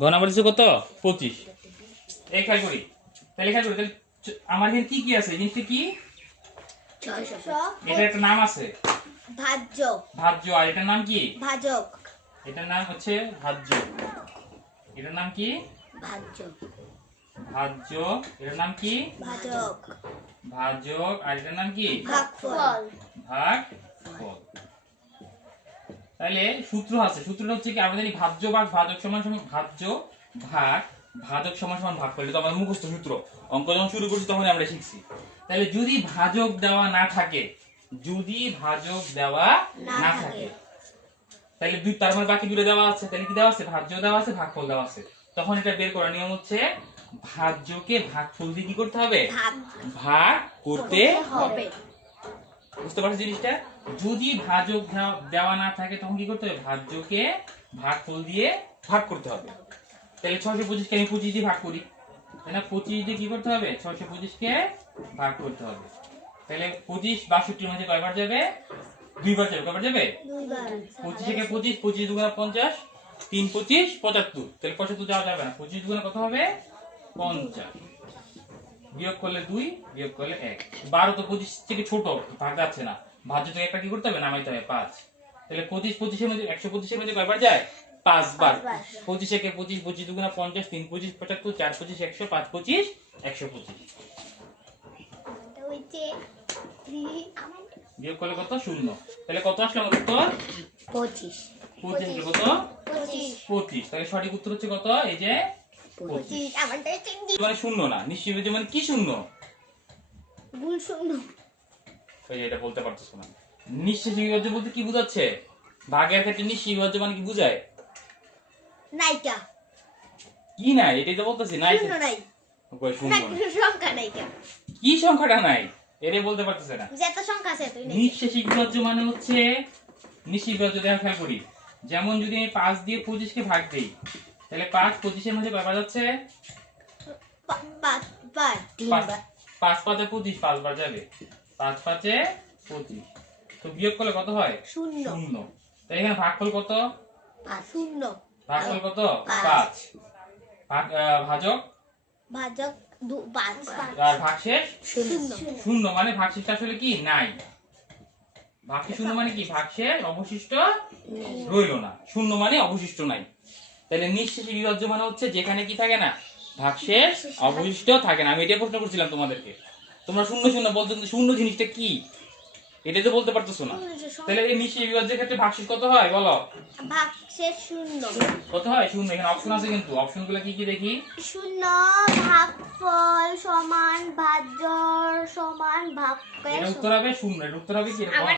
ঘ নাম্বার দিচ্ছে কত 25। এই খেয়াল করি, তাহলে খেয়াল করি, তাহলে আমার এখানে কি কি আছে, জিনিসটা কি? 600 এটা একটা নাম আছে ভাজ্য ভাজ্য, আর এটার নাম কি? ভাজক এটার নাম হচ্ছে ভাজ্য। এটার নাম কি? ভাজ্য ভাজ্য। এটার নাম কি? ভাজক ভাজক। আর এটার নাম কি? ভাগফল ভাগফল। তাহলে সূত্র আছে, সূত্রটা হচ্ছে কি, আমরা জানি ভাজ্য ভাগ ভাজক সমান সমান ভাজ্য ভাগ ভাজক সমান সমান ভাগফল। এটা তো আমাদের মুখস্থ সূত্র, অঙ্ক যখন শুরু করছি তখন আমরা শিখছি। তাহলে যদি ভাজক দেওয়া না থাকে, যদি ভাজক দেওয়া না থাকে, তাহলে দুই, তার মানে বাকি দুটো দেওয়া আছে, তাহলে কি দেওয়া আছে? ভাজ্য দেওয়া আছে, ভাগফল দেওয়া আছে। তখন এটা বের করার নিয়ম হচ্ছে ভাজ্যকে ভাগফল দিয়ে কি করতে হবে? ভাগ করতে হবে। বুঝতে পারছো জিনিসটা? যদি ভাজক দেওয়া না থাকে তখন কি করতে হবে? ভাজ্যকে ভাগফল দিয়ে ভাগ করতে হবে। তাহলে 625 কে আমি 25 দিয়ে ভাগ করি, তাই না? 25 দিয়ে কি করতে হবে? 625 কে ভাগ করতে হবে। তাহলে 25 62 এর মধ্যে কয়বার যাবে? দুইবার যাবে। কয়বার যাবে? দুইবার 25 একে 25, 25 দুগুণা 50, 3 25 75। তাহলে 75 যাওয়া যাবে না, 25 দুগুণা কত হবে? 50। বিয়োগ করলে 2, বিয়োগ করলে 1। 12 তো 25 থেকে ছোট, ভাগ যাচ্ছে না, ভাজ্য থেকে একটা কি করতে হবে? নামাইতে হবে 5। তাহলে 25 25 এর মধ্যে 125 এর মধ্যে কয়বার যায়? 5 বার। 25 একে 25, 25 দুগুণা 50, 3 25 75, 4 25 100, 5 25 125। বিয়োগ করলে কত? 0। তাহলে কত আসলো আমাদের উত্তর? 25 25 আসলো কত? 25 25। তাহলে সঠিক উত্তর হচ্ছে কত? এই যে 25। আমারটাই ঠিক মানে শূন্য না, নিশ্চিত মানে কি শূন্য? ভুল শূন্য ওই যে এটা বলতে পারতেছ না। নিঃশেষ বিভাজ্য বলতে কি বোঝাচ্ছে? ভাগের ক্ষেত্রে নিঃশেষ বিভাজ্য মানে কি বোঝায়? নাইকা কি নাই, এটাই তো বলতেছি। নাই শূন্য নাই কই শূন্য না নাই? সংখ্যা নাইকা কি সংখ্যাটা নাই এটাই বলতে পারতেছে না। যত সংখ্যা আছে তুই নাই নিঃশেষ বিভাজ্য মানে হচ্ছে নিঃশেষ বিভাজ্য। দেখা খেয়াল করি, যেমন যদি আমি 5 দিয়ে 25 কে ভাগ দেই, তাহলে 5 25 এর মধ্যে কয়বার যাচ্ছে? 5 বার 5 5 5 এ 25, 5 বার যাবে। 5 5 এ 25। তো বিয়োগ করলে কত হয়? শূন্য 0। তাই এখানে ভাগফল কত? শূন্য ভাগফল কত? পাঁচ। 5। ভাজক ভাজক 5 আর ভাগশেষ শূন্য 0। মানে ভাগশেষটা আসলে কি? নাই। ভাগশেষ 0 মানে কি? ভাগশেষ অবশিষ্ট রইলো না। 0 মানে অবশিষ্ট নাই। তাহলে নিঃশেষ বিভাজ্য মানে হচ্ছে যেখানে কি থাকে না? ভাগশেষ অবশিষ্ট থাকে না। আমি এটাই প্রশ্ন করছিলাম তোমাদেরকে, তোমরা শূন্য শূন্য বলছো, কিন্তু শূন্য জিনিসটা কি এটা তো বলতে পারতেছো না। তাহলে এই নিঃশেষ বিভাজ্যের ক্ষেত্রে ভাগশেষ কত হয় বলো? ভাগশেষ শূন্য কত হয়? 0। এখানে অপশন আছে, কিন্তু অপশনগুলো কি কি দেখি? শূন্য ভাগফল সমান ভাজ্য সমান ভাগফল এর উত্তর হবে 0। এর উত্তর হবে কি?